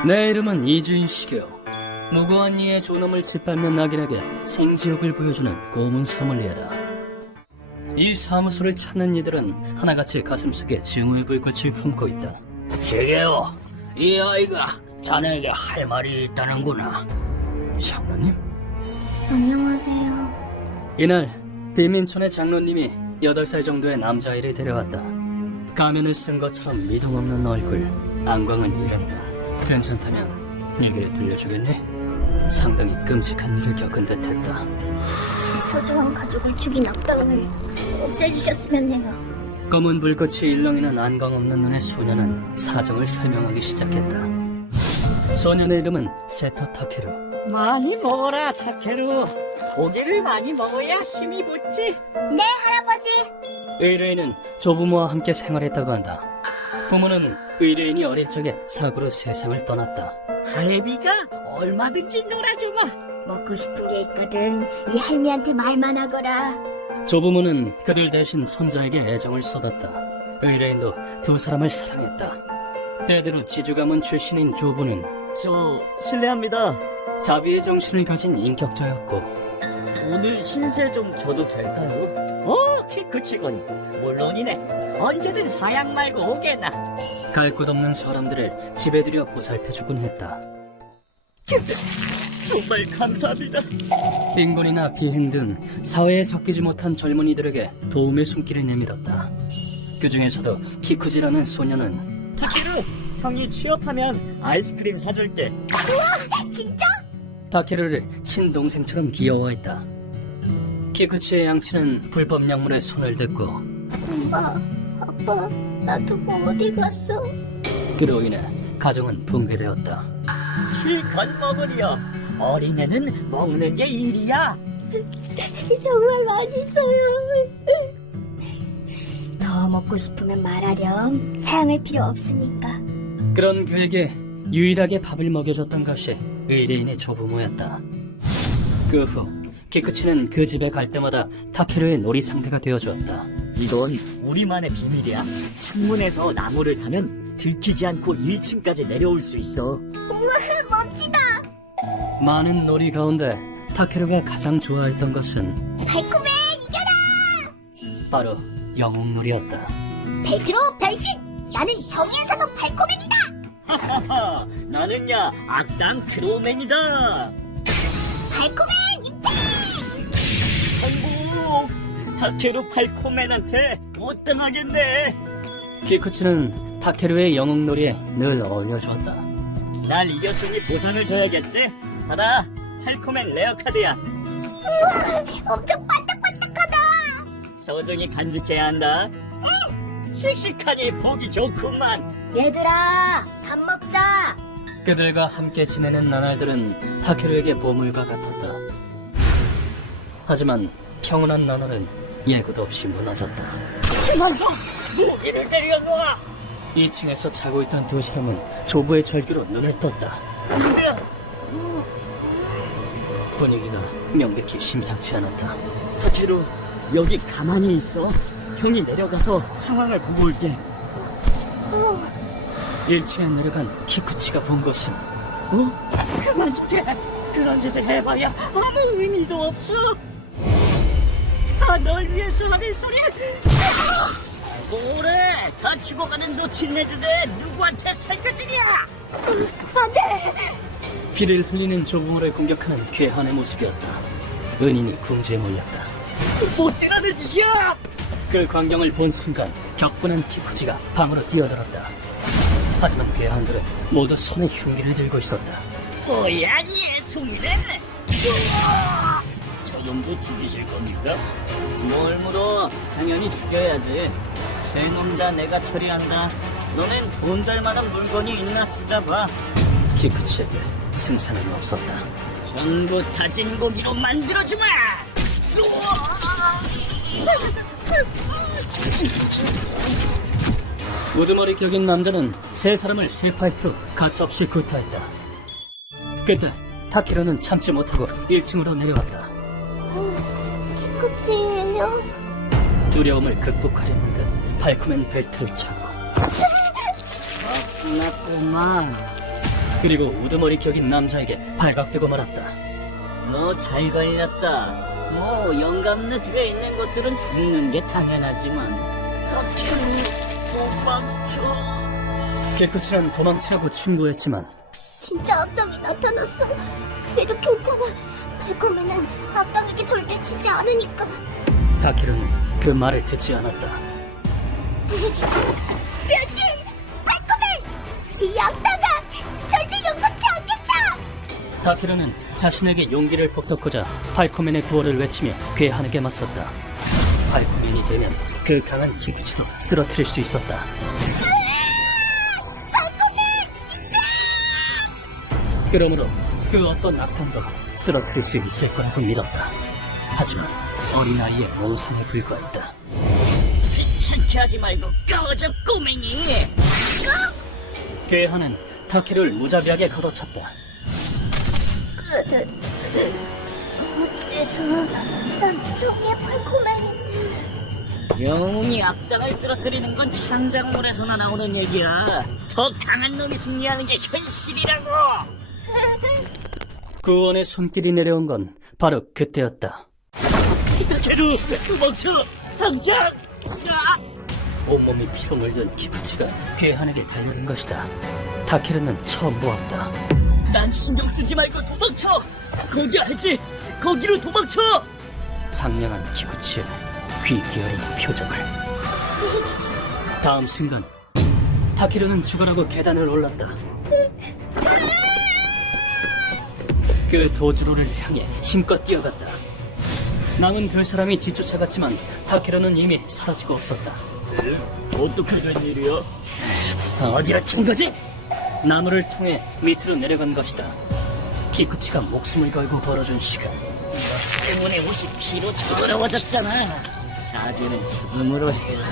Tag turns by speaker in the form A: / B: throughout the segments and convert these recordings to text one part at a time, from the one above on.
A: 내 이름은 이주인식이요. 무고한 이의 존엄을 짓밟는 낙인에게 생지옥을 보여주는 고문 소믈리에다. 이 사무소를 찾는 이들은 하나같이 가슴속에 증오의 불꽃을 품고 있다.
B: 시게요, 이 아이가 자네에게 할 말이 있다는구나.
A: 장로님?
C: 안녕하세요.
A: 이날 비민촌의 장로님이 8살 정도의 남자아이를 데려왔다. 가면을 쓴 것처럼 미동 없는 얼굴, 안광은 이른 눈. 괜찮다면 얘기를 들려주겠니? 상당히 끔찍한 일을 겪은 듯했다.
C: 제 소중한 가족을 죽인 악당을 없애주셨으면 해요.
A: 검은 불꽃이 일렁이는 안광 없는 눈의 소녀는 사정을 설명하기 시작했다. 소년의 이름은 세토 타케루.
D: 많이 먹어라, 타케루. 고기를 많이 먹어야 힘이 붙지.
C: 네, 할아버지.
A: 의뢰인은 조부모와 함께 생활했다고 한다. 부모는 의뢰인이 어릴 적에 사고로 세상을 떠났다.
D: 할애비가 얼마든지 놀아주마.
C: 먹고 싶은 게 있거든. 이 할미한테 말만 하거라.
A: 조부모는 그들 대신 손자에게 애정을 쏟았다. 의뢰인도 두 사람을 사랑했다. 때대로 지주가문 출신인 조부는
D: 저 실례합니다.
A: 자비의 정신을 가진 인격자였고,
D: 오늘 신세 좀 줘도 될까요? 키쿠치군. 물론이네. 언제든 사양 말고 오게나.
A: 갈 곳 없는 사람들을 집에 들여 보살펴주곤 했다.
D: 정말 감사합니다.
A: 빈곤이나 비행 등 사회에 섞이지 못한 젊은이들에게 도움의 손길을 내밀었다. 그 중에서도 키쿠지라는 소녀는
D: 타케루, 형이 취업하면 아이스크림 사줄게.
C: 진짜?
A: 타케루를 친동생처럼 귀여워했다. 키쿠치의 양치는 불법 약물에 손을 댔고,
C: 엄마, 아빠, 나 두고 어디 갔어?
A: 그로 인해 가정은 붕괴되었다.
D: 실컷 먹으려. 어린애는 먹는 게 일이야.
C: 정말 맛있어요. 더 먹고 싶으면 말하렴. 사양할 필요 없으니까.
A: 그런 그에게 유일하게 밥을 먹여줬던 것이 의뢰인의 조부모였다. 그 후 키쿠치는 그 집에 갈 때마다 타케루의 놀이 상대가 되어주었다.
D: 이건 우리만의 비밀이야. 창문에서 나무를 타면 들키지 않고 1층까지 내려올 수 있어.
C: 멋지다.
A: 많은 놀이 가운데 타케루가 가장 좋아했던 것은
C: 달콤해, 이겨라.
A: 바로 영웅놀이였다.
C: 베드로 변신. 나는 정의의 사도 발코맨이다.
D: 하하하, 나는야 악당 크로우맨이다.
C: 발코맨 임팩트.
D: 아이고, 타케루 팔코맨한테 못 당하겠네.
A: 키쿠치는 타케루의 영웅놀이에 늘 어울려주었다.
D: 날 이겼으니 보상을 줘야겠지. 받아, 팔코맨 레어카드야.
C: 엄청 반짝반짝하다.
D: 소중히 간직해야 한다. 씩씩하니 보기 좋구만.
C: 얘들아, 밥 먹자.
A: 그들과 함께 지내는 나날들은 타케루에게 보물과 같았다. 하지만 평온한 나날은 예고도 없이 무너졌다.
D: 무기를 내려놔.
A: 2층에서 자고 있던 두 사람은 조부의 절규로 눈을 떴다. 분위기가 명백히 심상치 않았다.
D: 타케루, 여기 가만히 있어. 형이 내려가서 상황을 보고 올게.
A: 1층에 내려간 키쿠치가 본 것은
D: 그만두게. 그런 짓을 해봐야 아무 의미도 없어. 다 널 위해서 하는 소리. 뭐래? 다 죽어가는 노친네들에 누구한테 살겨지냐?
A: 피를 흘리는 조부모를 공격하는 괴한의 모습이었다. 은인이 궁지에 몰렸다.
D: 못 들어는 짓이야.
A: 그 광경을 본 순간 격분한 키쿠지가 방으로 뛰어들었다. 하지만 괴한들은 모두 손에 흉기를 들고 있었다.
D: 뭐야, 얘 송이네. 저놈도 죽이실 겁니까? 뭘 물어? 당연히 죽여야지. 세 놈 다 내가 처리한다. 너넨 돈 될 만한 물건이 있나 찾아봐.
A: 키쿠치에게 승산은 없었다.
D: 전부 다진 고기로 만들어주마.
A: 우두머리 격인 남자는 세 사람을 세 파이프로 가차없이 구타했다. 그때 타케루는 참지 못하고 1층으로 내려왔다.
C: 키쿠치예요?
A: 두려움을 극복하려는 듯 발코맨 벨트를 차고.
D: 끝났구만.
A: 그리고 우두머리 격인 남자에게 발각되고 말았다.
D: 너 잘 걸렸다. 뭐 영감네 집에 있는 것들은 죽는 게 당연하지만 타케루 도망쳐.
A: 키쿠치는 도망치라고 충고했지만
C: 진짜 악당이 나타났어. 그래도 괜찮아. 달콤이는 악당에게 절대 지지 않으니까.
A: 타케루는 그 말을 듣지 않았다.
C: 변신! 달콤이! 이 악당아! 절대 용서치 않겠다!
A: 타케루는 자신에게 용기를 북돋고자 팔코맨의 구호를 외치며 괴한에게 맞섰다. 팔코맨이 되면 그 강한 키쿠치도 쓰러뜨릴 수 있었다. 그러므로 그 어떤 악당도 쓰러뜨릴 수 있을 거라고 믿었다. 하지만 어린아이의 몽상에 불과했다.
D: 귀찮게 하지 말고 꺼져 꼬맹이.
A: 괴한은 타케루를 무자비하게 걷어찼다.
C: 어째서 난 종이의 달콤한인데.
D: 영웅이 악당을 쓰러뜨리는 건 창작물에서나 나오는 얘기야. 더 강한 놈이 승리하는 게 현실이라고.
A: 구원의 손길이 내려온 건 바로 그때였다.
D: 타케루 도망쳐 당장.
A: 온몸이 피로 물든 키쿠치가 괴한에게 달려든 것이다. 타케루는 처음 보았다.
D: 난 신경 쓰지 말고 도망쳐. 거기 알지? 거기로 도망쳐.
A: 상냥한 키쿠치의 귀 기어린 표정을. 다음 순간 타케루는 죽어라고 계단을 올랐다. 그 도주로를 향해 힘껏 뛰어갔다. 남은 두 사람이 뒤쫓아갔지만 타케루는 이미 사라지고 없었다.
D: 어떻게 된 일이야?
A: 어디로 튄 거지? 나무를 통해 밑으로 내려간 것이다. 키쿠치가 목숨을 걸고 벌어준 시간.
D: 때문에 옷이 피로 더러워졌잖아. 사죄는 죽음으로 해라.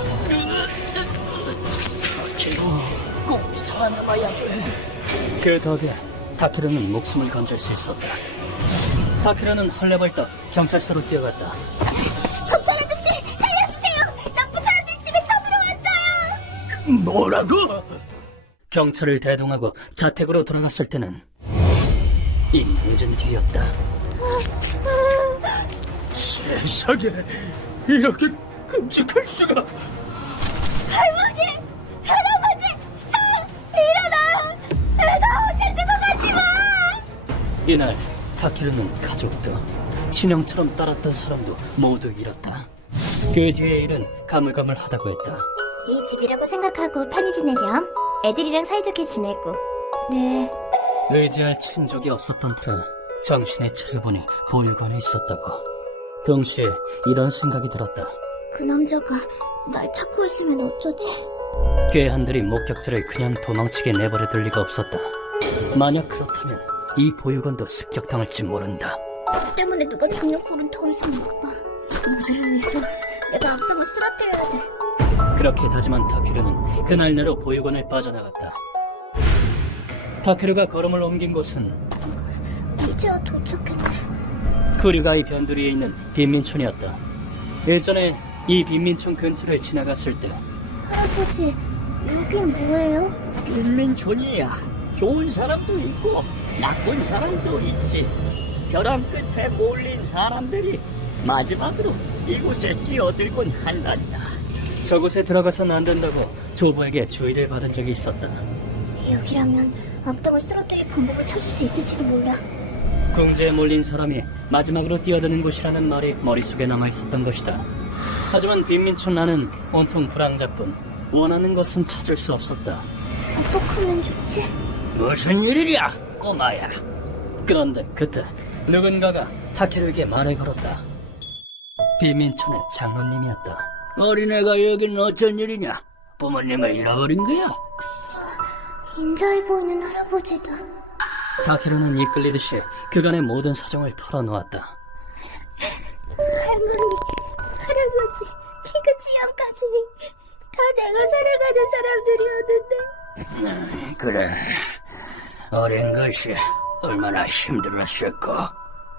D: 타케루 꼭 살아남아야 돼.
A: 그 덕에 타케루는 목숨을 건질 수 있었다. 타케루는 헐레벌떡 경찰서로 뛰어갔다.
C: 경찰 아저씨! 살려주세요! 나쁜 사람들 집에 쳐들어왔어요!
D: 뭐라고?
A: 경찰을 대동하고 자택으로 돌아갔을 때는 이미 늦은 뒤였다.
B: 세상에 이렇게 끔찍할 수가.
C: 할머니! 할아버지! 일어나! 나 어디 두고 가지 마!
A: 이날 타케루는 가족도 친형처럼 따랐던 사람도 모두 잃었다. 그 뒤의 일은 가물가물하다고 했다.
C: 이 집이라고 생각하고 편히 지내렴. 애들이랑 사이좋게 지내고. 네.
A: 의지할 친족이 없었던 터에 정신을 차려보니 보육원에 있었다고. 동시에 이런 생각이 들었다.
C: 그 남자가 날 찾고 있으면 어쩌지?
A: 괴한들이 목격자를 그냥 도망치게 내버려둘 리가 없었다. 만약 그렇다면 이 보육원도 습격당할지 모른다.
C: 나 때문에 누가 중력불은 더 이상 못 봐. 모두를 위해서 내가 악당을 쓰러뜨려야 돼.
A: 그렇게 다짐한 타케루는 그날 내로 보육원을 빠져나갔다. 타케루가 걸음을 옮긴 곳은
C: 이제야 도착했네.
A: 쿠류가이 변두리에 있는 빈민촌이었다. 예전에 이 빈민촌 근처를 지나갔을 때
C: 할아버지, 여긴 뭐예요?
D: 빈민촌이야. 좋은 사람도 있고 나쁜 사람도 있지. 벼랑 끝에 몰린 사람들이 마지막으로 이곳에 끼어들곤 한단다.
A: 저곳에 들어가선 안 된다고 조부에게 주의를 받은 적이 있었다.
C: 여기라면 악당을 쓰러뜨릴 방법을 찾을 수 있을지도 몰라.
A: 궁지에 몰린 사람이 마지막으로 뛰어드는 곳이라는 말이 머릿속에 남아있었던 것이다. 하지만 빈민촌 안은 온통 불황자뿐 원하는 것은 찾을 수 없었다.
C: 어떡하면 좋지?
B: 무슨 일이야 꼬마야?
A: 그런데 그때 누군가가 타케루에게 말을 걸었다. 빈민촌의 장로님이었다.
B: 어린애가 여긴 어쩐 일이냐? 부모님을 잃어버린 거야?
C: 인자해 보이는 할아버지도.
A: 타케루는 이끌리듯이 그간의 모든 사정을 털어놓았다.
C: 할머니, 할아버지, 키가 지연까지 다 내가 사랑하는 사람들이었는데.
B: 그래, 어린 것이 얼마나 힘들었을까?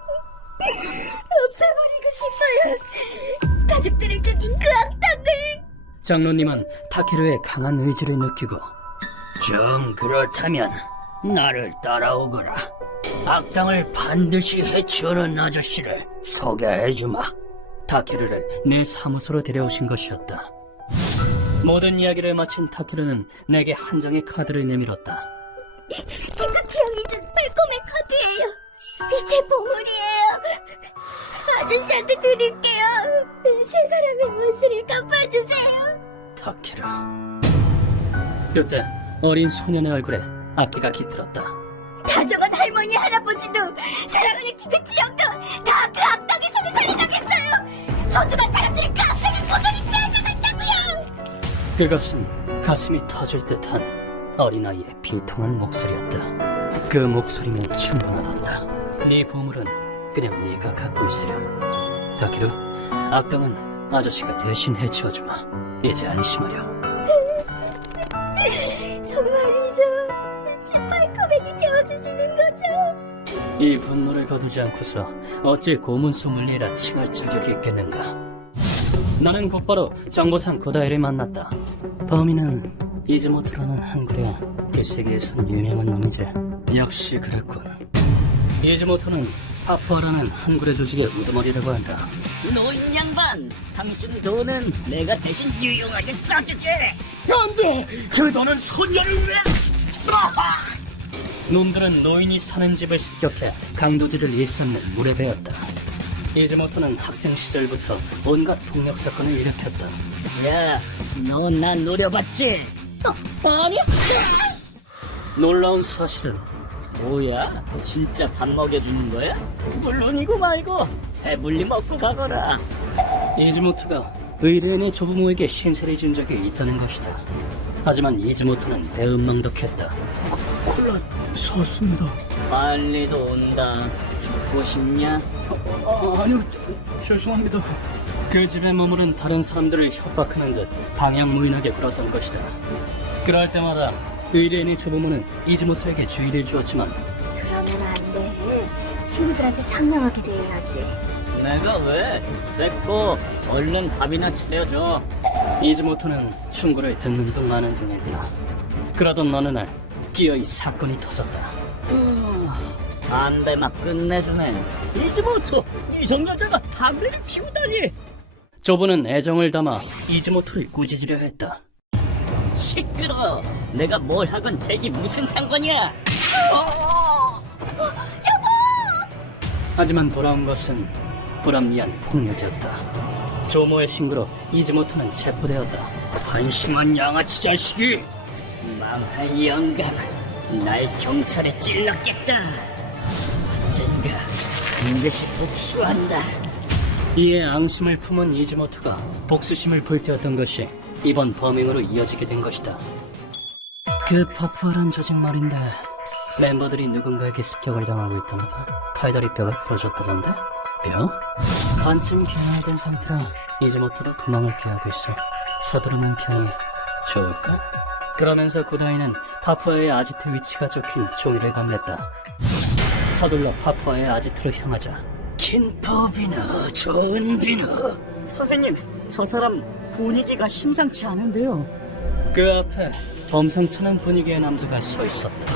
C: 없애버리고 싶어요. 가족들을 죽인 그 악당을.
A: 장로님은 타케루의 강한 의지를 느끼고
B: 정 그렇다면 나를 따라오거라. 악당을 반드시 해치우는 아저씨를 소개해주마.
A: 타케루를 내 사무소로 데려오신 것이었다. 모든 이야기를 마친 타케루는 내게 한 장의 카드를 내밀었다.
C: 키쿠치랑 잊은 팔꿈의 카드예요. 제 보물이에요. 아저씨한테 드릴게요. 세 사람의 원수를 갚아주세요.
A: 타케루. 그때 어린 소년의 얼굴에 악기가 깃들었다.
C: 다정한 할머니 할아버지도 사랑하는 키쿠치 형도 다 그 악당의 손에 살해당했어요. 소중한 사람들을 그 악당이 고전히 빼앗아갔다고요.
A: 그것은 가슴이 터질 듯한 어린아이의 비통한 목소리였다. 그 목소리면 충분하단다. 네 보물은 그냥 네가 갖고 있으렴. 타케루, 악당은 아저씨가 대신 해치워주마. 이제 안심하렴.
C: 정말이죠. 제 팔꿈액이 되어주시는 거죠.
A: 이 분노를 거두지 않고서 어찌 고문 소믈리에라 칭할 자격이 있겠는가. 나는 곧바로 정보상 고다이를 만났다. 범인은 이즈모토라는 한국의 뒷세계에선 유명한 놈이지. 역시 그랬군. 이즈모토는 파푸아라는 한국의 조직의 우두머리라고 한다.
D: 노인 양반, 당신 돈은 내가 대신 유용하게 써주지.
B: 안돼! 그 돈은 소녀를 위해!
A: 놈들은 노인이 사는 집을 습격해 강도질을 일삼는 물에 베었다. 이즈모토는 학생 시절부터 온갖 폭력 사건을 일으켰다.
D: 야, 너 난 노려봤지?
C: 아니,
A: 놀라운 사실은
D: 뭐야? 진짜 밥 먹여주는 거야? 물론이고 말고 배불리 먹고 가거라.
A: 이즈모토가 의뢰인의 조부모에게 신세를 준 적이 있다는 것이다. 하지만 이즈모토는 대은망덕했다.
B: 콜라 샀습니다.
D: 빨리도 온다. 죽고 싶냐?
A: 아니요, 죄송합니다. 그 집에 머무른 다른 사람들을 협박하는 듯 방향무인하게 굴었던 것이다. 그럴 때마다 의뢰인의 조부모는 이즈모토에게 주의를 주었지만
C: 그러면 안 돼. 친구들한테 상냥하게 대해야지.
D: 내가 왜? 됐고 얼른 밥이나 차려줘.
A: 이즈모토는 충고를 듣는 둥 마는 둥 했다. 그러던 어느 날 기어이 사건이 터졌다.
D: 담배 막 끝내주네. 이즈모토, 이성여자가 담배를 피우다니.
A: 조부는 애정을 담아 이즈모토를 꾸짖으려 했다.
D: 시끄러. 내가 뭘 하건 대기 무슨 상관이야?
A: 하지만 돌아온 것은 불합리한 폭력이었다. 조모의 신고로 이즈모토는 체포되었다.
B: 한심한 양아치 자식이!
D: 망할 영감, 날 경찰에 찔렀겠다. 언젠가 반드시 복수한다.
A: 이에 앙심을 품은 이즈모토가 복수심을 불태웠던 것이 이번 범행으로 이어지게 된 것이다. 그 파푸아란 조직 말인데 멤버들이 누군가에게 습격을 당하고 있다나 봐. 팔다리 뼈가 부러졌다던데? 뼈? 반쯤 기능화된 상태라 이즈모토도 도망을 피하고 있어. 서두르는 편이 좋을까? 그러면서 고다이는 파푸아의 아지트 위치가 적힌 종이를 건넸다. 서둘러 파푸아의 아지트로 향하자.
B: 킨포 비누, 좋은 비누.
D: 선생님, 저 사람 분위기가 심상치 않은데요.
A: 그 앞에 범상찮은 분위기의 남자가 서 있었다.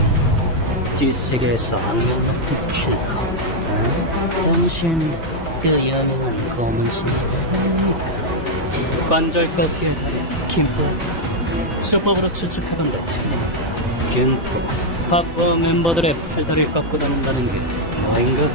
A: 뒷세계에서 악명 높은 킬러. 당신 그 유명한 고문신 관절과 피를 달린 김포였다. 수법으로 추측하던데 틀린다. 김포, 파푸아 멤버들의 팔다리를 깎고 다닌다는 게 아닌가?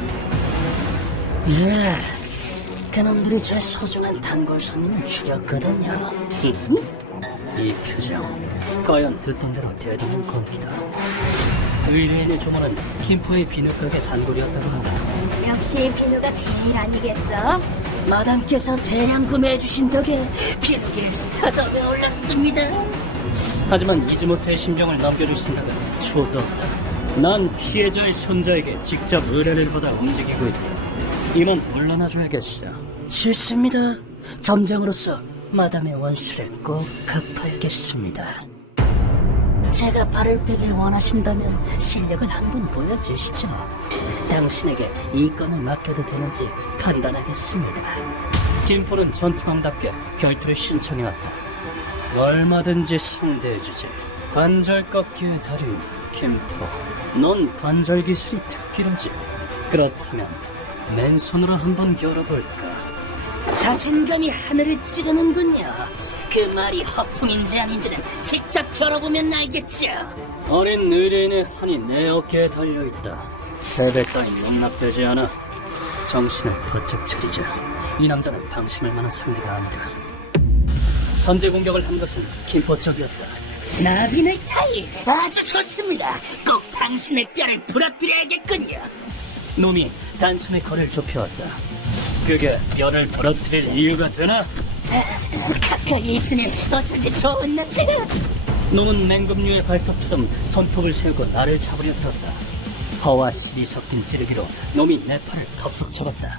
B: 네, 그놈들이 제 소중한 단골 손님을 죽였거든요.
A: 이 표정, 과연 듣던 대로 대단한 겁니다. 의뢰인의 조모는 김포의 비누가게 단골이었다고 한다.
C: 역시 비누가 제일 아니겠어?
B: 마담께서 대량 구매해주신 덕에 비누길 스타덤에 올랐습니다.
A: 하지만 이즈모토의 심정을 넘겨줄 생각은 추호도 없다. 난 피해자의 손자에게 직접 의뢰를 받아 움직이고 있다. 이만 물러나줘야겠어.
B: 싫습니다. 점장으로서 마담의 원수를 꼭 갚아야겠습니다. 제가 발을 빼길 원하신다면 실력을 한번 보여주시죠. 당신에게 이 건을 맡겨도 되는지 판단하겠습니다.
A: 김포는 전투광답게 결투를 신청해왔다. 얼마든지 상대해주지. 관절 꺾기의 달인 김포, 넌 관절 기술이 특별하지. 그렇다면 맨손으로 한번 겨뤄볼까?
B: 자신감이 하늘을 찌르는군요. 그 말이 허풍인지 아닌지는 직접 겨뤄보면 알겠죠.
A: 어린 의뢰인의 환이 내 어깨에 달려있다. 패배 따윈 농락되지 않아. 정신을 바짝 차리자. 이 남자는 방심할 만한 상대가 아니다. 선제 공격을 한 것은 김포 쪽이었다.
B: 나비의 타이 아주 좋습니다. 꼭 당신의 뼈를 부러뜨려야겠군요.
A: 놈이 단숨에 거리를 좁혀왔다. 그게 뼈를 부러뜨릴 이유가 되나?
B: 가까이 있으니 어쩐지 좋은 냄새가.
A: 놈은 맹금류의 발톱처럼 손톱을 세우고 나를 잡으려 들었다. 허와 실이 섞인 찌르기로 놈이 내 팔을 덥석 잡았다.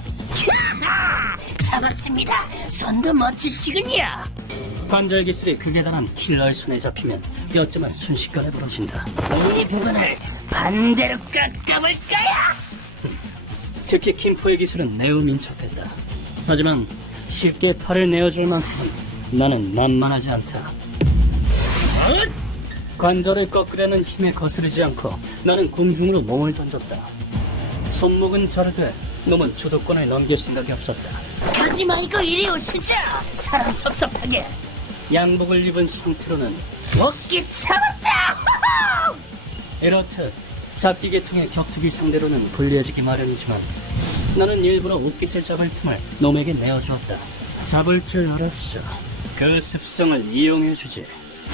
B: 잡았습니다. 손도 멋지시군요.
A: 관절 기술이 극에 달한 킬러의 손에 잡히면 뼈점은 순식간에 부러진다.
B: 이 부분을 반대로 깎아볼 거야.
A: 특히 김포의 기술은 매우 민첩했다. 하지만 쉽게 팔을 내어줄 만큼 나는 만만하지 않다. 관절을 꺾으려는 힘에 거스르지 않고 나는 공중으로 몸을 던졌다. 손목은 자르되 놈은 주도권을 넘길 생각이 없었다.
B: 가지 말고 이리 오시죠. 사람 섭섭하게.
A: 양복을 입은 상태로는
B: 먹기 참았다.
A: 이렇듯 잡기 계통의 격투기 상대로는 불리해지기 마련이지만 나는 일부러 옷깃을 잡을 틈을 놈에게 내어주었다. 잡을 줄 알았어. 그 습성을 이용해주지.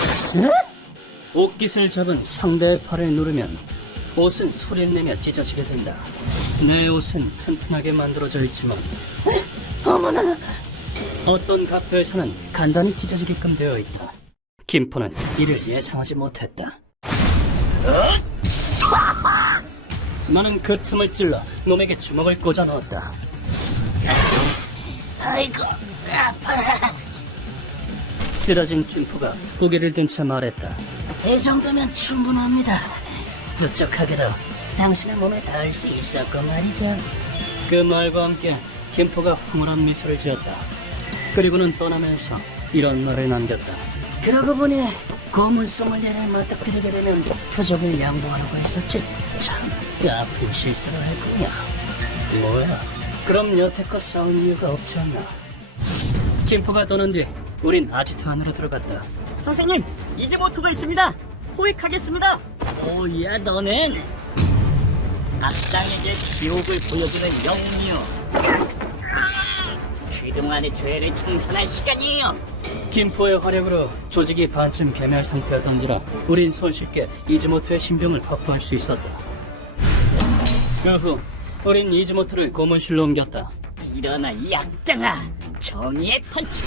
A: 옷깃을 잡은 상대의 팔을 누르면 옷은 소리를 내며 찢어지게 된다. 내 옷은 튼튼하게 만들어져 있지만
B: 어머나.
A: 어떤 각도에서는 간단히 찢어지게끔 되어 있다. 김포는 이를 예상하지 못했다. 나는 그 틈을 찔러 놈에게 주먹을 꽂아 넣었다.
B: 아이고 아파라.
A: 쓰러진 김포가 고개를 든 채 말했다.
B: 이 정도면 충분합니다. 훌쩍하게도 당신의 몸에 닿을 수 있었고 말이죠.
A: 그 말과 함께 김포가 황홀한 미소를 지었다. 그리고는 떠나면서 이런 말을 남겼다.
B: 그러고 보니 고문 소믈리에를 맞닥뜨리게 되면 표적을 양보하라고 했었지. 참 아픈 실수를 했군요.
A: 뭐야? 그럼 여태껏 싸운 이유가 없지 않나? 김포가 떠난 뒤 우린 아지트 안으로 들어갔다.
D: 선생님, 이즈모토가 있습니다. 포획하겠습니다. 오야, 너는 악당에게 지옥을 보여주는 영웅이요. 그동안의 죄를 청산할 시간이에요.
A: 김포의 활약으로 조직이 반쯤 괴멸 상태였던지라 우린 손쉽게 이즈모토의 신병을 확보할 수 있었다. 그 후 우린 이즈모토를 고문실로 옮겼다.
D: 일어나, 이 악당아. 정의의 펀치!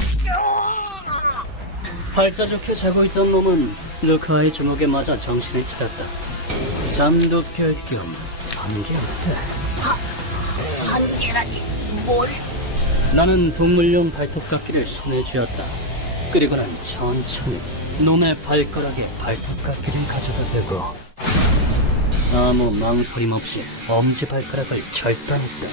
A: 팔자 좋게 자고 있던 놈은 루카의 주먹에 맞아 정신을 차렸다. 잠도 깰 겸 한게 어때?
B: 한계라니 뭘?
A: 나는 동물용 발톱깎이를 손에 쥐었다. 그리고는 천천히 놈의 발가락에 발톱깎이를 가져다 대고 아무 망설임 없이 엄지발가락을 절단했다.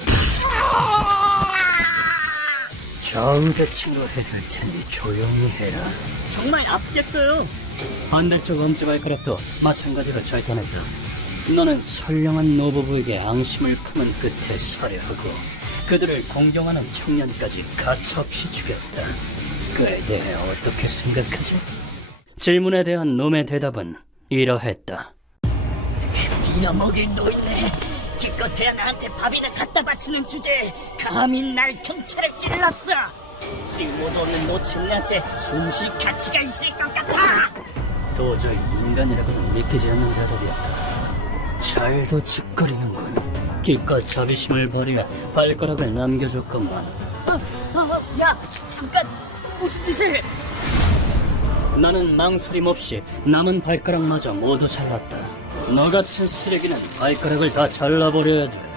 A: 좌우 대칭으로 해줄 테니 조용히 해라.
D: 정말 아프겠어요.
A: 반대쪽 엄지발가락도 마찬가지로 절단했다. 너는 선량한 노부부에게 앙심을 품은 끝에 살해하고 그들을 공경하는 청년까지 가차없이 죽였다. 그에 대해 어떻게 생각하지? 질문에 대한 놈의 대답은 이러했다.
D: 빌어먹일 노인네. 기껏해야 나한테 밥이나 갖다 바치는 주제에 감히 날 경찰에 찔렀어. 쓸모도 없는 노친네한테 숨쉴 가치가 있을 것 같아.
A: 도저히 인간이라고는 믿기지 않는 대답이었다. 잘도 짓거리는군. 기껏 자비심을 버리며 발가락을 남겨줬건만.
D: 야, 잠깐. 무슨 짓을?
A: 나는 망설임 없이 남은 발가락마저 모두 잘랐다. 너 같은 쓰레기는 발가락을 다 잘라버려야 돼.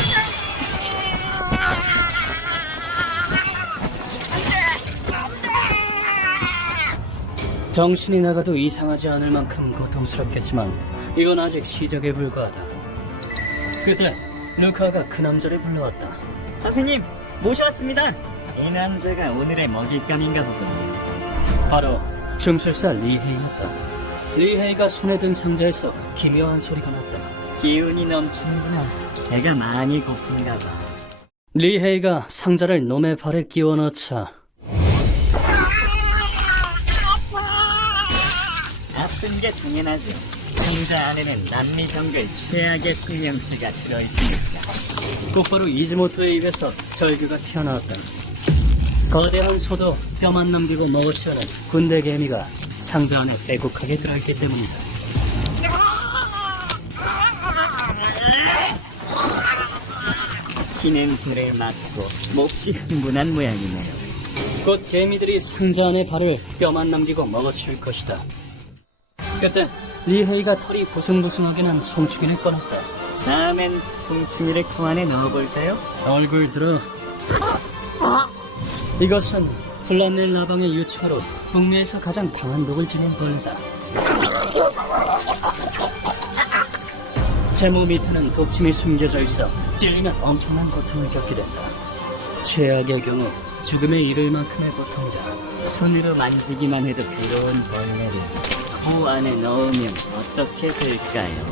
A: 정신이 나가도 이상하지 않을 만큼 고통스럽겠지만 이건 아직 시작에 불과하다. 그때 루카가 그 남자를 불러왔다.
D: 선생님, 모셔왔습니다. 이 남자가 오늘의 먹잇감인가 보군요.
A: 바로 중술사 리헤이였다. 리헤이가 손에 든 상자에서 기묘한 소리가 났다.
D: 기운이 넘치는구나. 배가 많이 고픈가 봐.
A: 리헤이가 상자를 놈의 발에 끼워 넣자
D: 아픈 게 당연하지. 상자 안에는 남미 정글 최악의 생명체가 들어있으니까.
A: 곧바로 이즈모토의 입에서 절규가 튀어나왔다. 거대한 소도 뼈만 남기고 먹어치우는 군대 개미가 상자 안에 빼곡하게 들어있기 때문이다.
D: 피 냄새를 맡고 몹시 흥분한 모양이네요.
A: 곧 개미들이 상자 안의 발을 뼈만 남기고 먹어치울 것이다. 그때 리헤이가 털이 보송보송하게 난 송충이를 꺼냈다.
D: 다음엔 송충이를 통 안에 넣어볼까요?
A: 얼굴 들어. 이것은 플란넬 라방의 유처로 북미에서 가장 강한 독을 지닌 벌레다. 제 몸 밑에는 독침이 숨겨져 있어 찔리면 엄청난 고통을 겪게 된다. 최악의 경우 죽음에 이를 만큼의 고통이다.
D: 손으로 만지기만 해도 괴로운 벌레를 코 안에 넣으면 어떻게 될까요?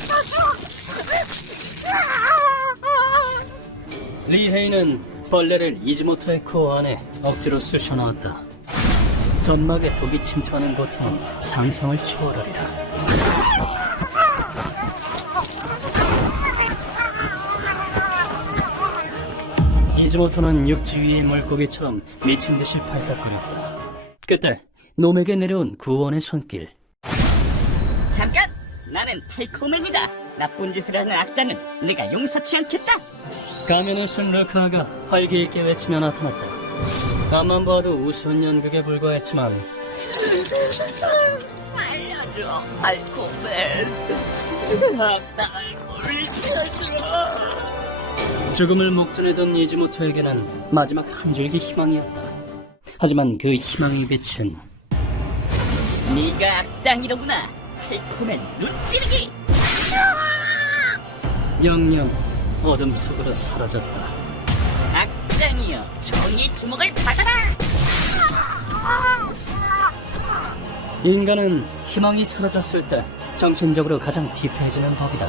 A: 리헤이는 벌레를 이즈모토의 코어 안에 억지로 쑤셔 넣었다. 점막에 독이 침투하는 고통은 상상을 초월하리라. 이즈모토는 육지 위의 물고기처럼 미친 듯이 팔딱거렸다. 그때 놈에게 내려온 구원의 손길.
D: 잠깐! 나는 탈코맨이다. 나쁜 짓을 하는 악당은 내가 용서치 않겠다.
A: 가면을 쓴 르카가 활기있게 외치며 나타났다. 앞만 봐도 우스운 연극에 불과했지만
D: 살려줘, 탈코맨. 악당을 물리쳐줘.
A: 죽음을 목전에 둔 이즈모토에게는 마지막 한 줄기 희망이었다. 하지만 그 희망의 빛은
D: 네가 악당이로구나. 탈코맨 눈찌르기.
A: 영영 어둠 속으로 사라졌다.
D: 악당이여, 정의의 주먹을 받아라.
A: 인간은 희망이 사라졌을 때 정신적으로 가장 피폐해지는 법이다.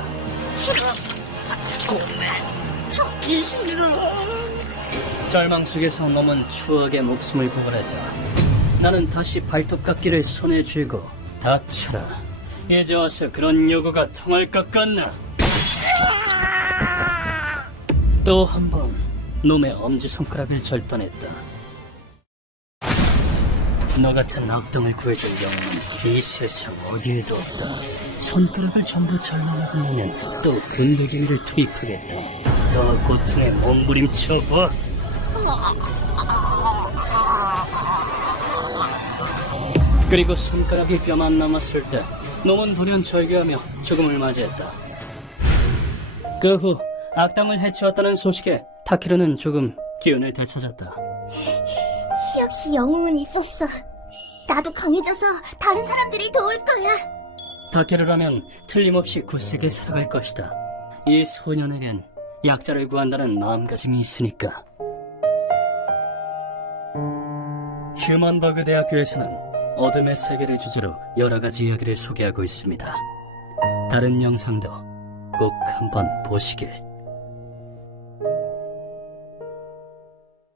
D: 죽기 싫어.
A: 절망 속에서 놈은 추억의 목숨을 구원했다. 나는 다시 발톱깎이를 손에 쥐고 닥쳐라. 이제 와서 그런 요구가 통할 것 같나? 또 한 번 놈의 엄지손가락을 절단했다. 너 같은 악당을 구해줄 영웅은 이 세상 어디에도 없다. 손가락을 전부 절망하고 나면 또 군대기를 투입하겠다. 더 고통에 몸부림쳐봐. 그리고 손가락이 뼈만 남았을 때 놈은 돌연 절규하며 죽음을 맞이했다. 그 후 악당을 해치웠다는 소식에 타케루는 조금 기운을 되찾았다.
C: 역시 영웅은 있었어. 나도 강해져서 다른 사람들이 도울 거야.
A: 타케루라면 틀림없이 굳세게 살아갈 것이다. 이 소년에겐 약자를 구한다는 마음가짐이 있으니까. 휴먼버그 대학교에서는 어둠의 세계를 주제로 여러 가지 이야기를 소개하고 있습니다. 다른 영상도 꼭 한번 보시길.